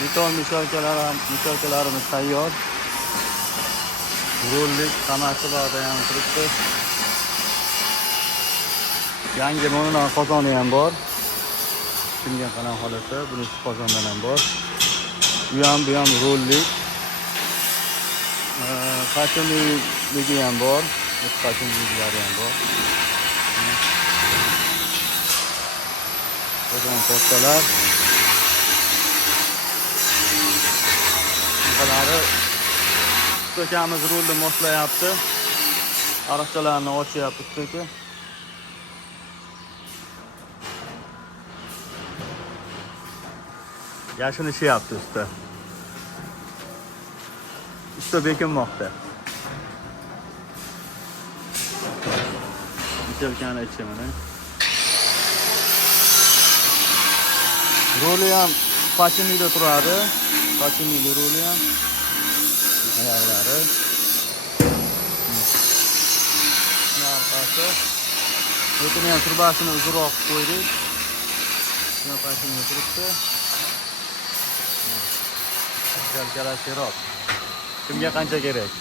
Beton misholkalarimiz tayyor. Rullik qamashlarda ham turibdi. Yangi mo'ynon qozoni ham bor. Kimga qanaqa holatda, bunisi qozondan ham bor. Bu ham rullik. Qachonligi ham bor. Qachonliklari ham bor. Qozon postalar. Bularni ustochamiz rulni moslayapti. Ariqchalarni ochyapti ustocha. Yashinishyapti usta. Usta bekinmoqda. Misholkani aytishim. Roli ham pachinida turadi. Pachinida roli ham. Ayollari. Narxasi. Buni ham turbasini uzunroq qo'ydik. Buni pachinida turibdi. Kalkalar sirop. Kimga qancha kerak?